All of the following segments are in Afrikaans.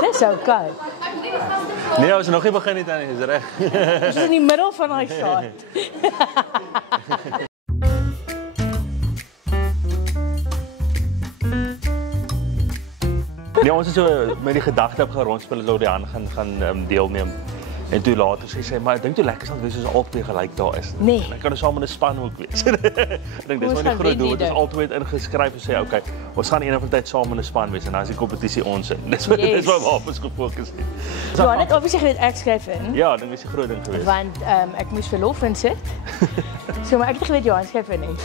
Dis oukei. Nee, ons nog nie begin nie, Tannie, is reg. Ons is in die middel van daai saad. Nee, ons het so met die gedagte op rondspel dat die hand gaan deelneem. En toe later sê maar ek dink toe lekker sal wees as albei gelyk daar is. Nee. Dan kan ons saam in 'n span ook wees. Ek dink dis maar die groot doel. Dit is altyd ingeskryf en sê okay, ons gaan eendag van tyd saam in 'n span wees en dan is die kompetisie ons in. Dis wat waarop ons gefokus het. Johan het obviously geweet ek skryf in. Ja, dit was 'n groot ding geweest. Want ek moes verlof insit. So maar ek het geweet Johan skryf in nie.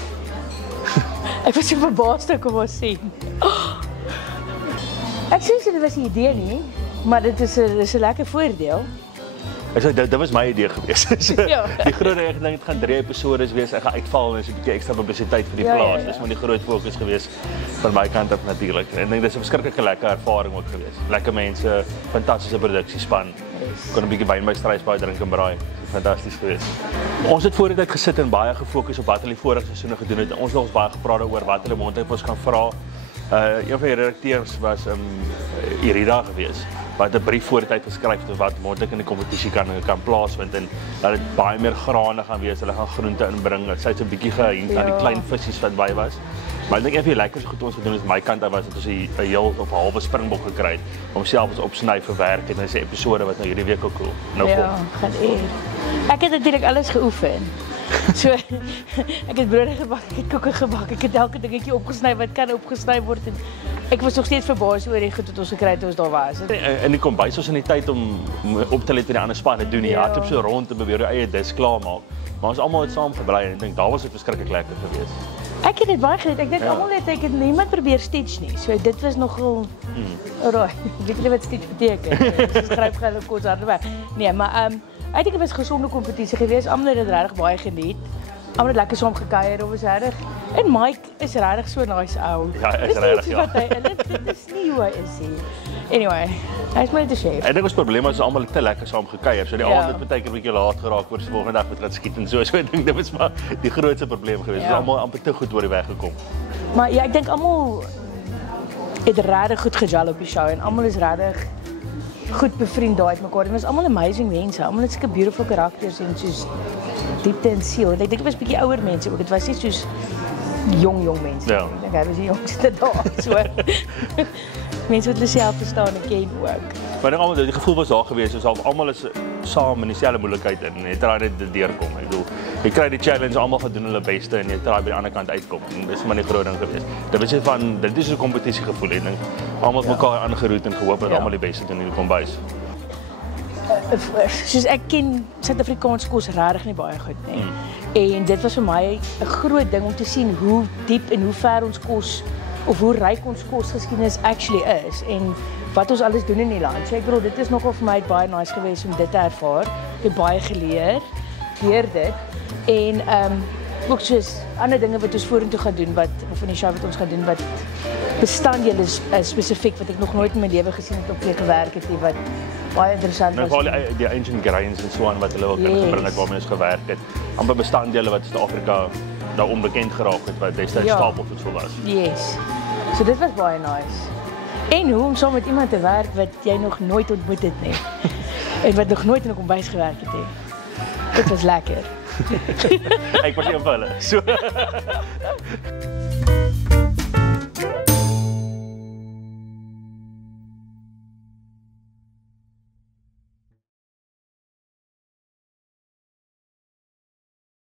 Ek was so verbaasd toe kom ons sien. Ek sê dit was 'n idee nie, maar dit is 'n lekker voordeel. Ek sê dit was my idee geweest. So, Ja. Die groot ding ek dink dit gaan 3 episodes wees. Ek gaan uitval en is 'n bietjie ekstra publisiteit vir die plaas. Dis maar die groot fokus geweest van my kant af natuurlik. En ek dink dis 'n verskriklike lekker ervaring ook geweest. Lekker mense, fantastiese produksiespan. Kon 'n bietjie wyn by Struisbaai drink en braai. Fantasties geweest. Ons het voor die tyd gesit en baie gefokus op wat hulle vorige seisoene gedoen het. Ons het baie gepraat oor wat hulle mondelik vir ons kan vra. Een van die redakteurs was Irida geweest. Wat 'n brief voor die tyd geskryf het wat moontlik in die kompetisie kan plaasvind en dat dit baie meer grane gaan wees. Hulle gaan groente inbring. Sy het so 'n bietjie gehint aan die klein visies wat by was. Maar ek dink een van die lekkerste goed ons gedoen het my kant af was dat ons 'n heel of 'n halwe springbok gekry het om self ons opsny verwerk en dis 'n episode wat nou hierdie week ook kom. Nou ja, gaan eer. Ek het natuurlik alles geoefen. So ek het brode gebak, ek het koeke gebak, ek het elke dingetjie opgesny wat kan opgesny word en ek was nog steeds verbaas oor die goed wat ons gekry het toe ons daar was. En die kombuis was in die tyd om op te let met die ander spanne doen. Jy hardloop so rond en probeer jou eie dis klaar maak. Maar ons almal het saam gebly en ek dink daar was dit verskriklik lekker geweest. Ek het dit baie geniet. Ek dink almal het ek het niemand probeer stitch nie. So dit was nogal alraai. Weet jy wat stitch beteken? Jy skryf gou kos harde. Nee, maar ek dink dit was 'n gesonde kompetisie geweest. Almal het dit regtig baie geniet. Almal het lekker saam gekuier, ons regtig. En Mike is regtig so nice ou. Ja, hy is regtig ja. Dit is nie hoe hy is nie. Anyway, hy is my te chef. Ek dink ons probleem is almal te lekker saam gekuier. So die aand het baie keer 'n bietjie laat geraak oor die volgende dag moet gaan skiet en so. So ek dink dit was maar die grootste probleem geweest. Ons almal amper te goed oor die weg gekom. Maar ja, ek dink almal het regtig goed gejal op die show en almal is regtig goed bevriend daar uit mekaar. Dit was almal amazing mense. Almal het sulke beautiful karakters en soos diepte en siel. Ek dink dit was 'n bietjie ouer mense ook. Dit was nie soos jong mense. Ja. Ek dink hy was die jongste daar. So mense wat hulle self verstaan en ken ook. Maar almal die gevoel was daar geweest, soos almal is saam in dieselfde moeilikheid in. Jy try net dit deurkom. Ek bedoel, jy kry die challenge, almal gaan doen hulle beste en jy try by die ander kant uitkom. En dis maar die groot ding geweest. Dit was van dit is 'n kompetisie gevoel en almal het mekaar aangeroet en gehoop dat almal die beste doen in die kombuis. Soos ek ken Suid-Afrikaanse kos regtig nie baie goed nie. En dit was vir my 'n groot ding om te sien hoe diep en hoe ver ons kos of hoe ryk ons kosgeskiedenis actually is en wat ons alles doen in die land. So ek bedoel dit is nogal vir my baie nice geweest om dit te ervaar. Ek het baie geleer deur dit en ook soos ander dinge wat ons vorentoe gaan doen wat of in die show wat ons gaan doen wat bestanddele spesifiek wat ek nog nooit in my lewe gesien het op gewerk het nie wat baie interessant was. Nou die ancient grains en so aan wat hulle ook ingebring het waarmee ons gewerk het. Amper bestanddele wat Suid-Afrika nou onbekend geraak het wat destyds stapelvoedsel was. Yes. So dit was baie nice. En hoe om saam met iemand te werk wat jy nog nooit ontmoet het nie. En wat nog nooit in 'n kombuis gewerk het nie. Dit was lekker. Ek was een van hulle. So